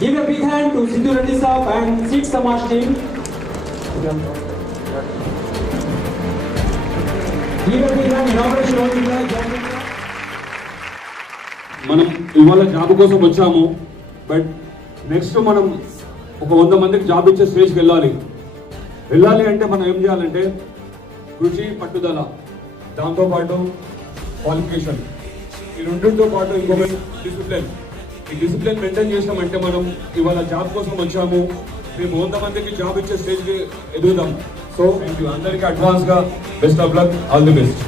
Give a big hand to Sidhu Reddy Saab and Sikh Samaj team. Give a big hand inauguration. మనం ఇవాళ job కోసం వచ్చాము, but next మనం ఒక 100 మందికి జాబ్ ఇచ్చే స్టేజ్కి వెళ్ళాలి అంటే మనం ఏం చేయాలంటే కృషి, పట్టుదల, దాంతోపాటు క్వాలిఫికేషన్, ఈ రెండింటితో పాటు ఇంకొక డిసిప్లిన్. ఈ డిసిప్లిన్ మెయింటైన్ చేసామంటే మనం ఇవాళ జాబ్ కోసం వచ్చాము, మేము 100 మందికి జాబ్ ఇచ్చే స్టేజ్కి ఎదుగుదాం. సో అందరికీ అడ్వాన్స్గా best of luck, all the best.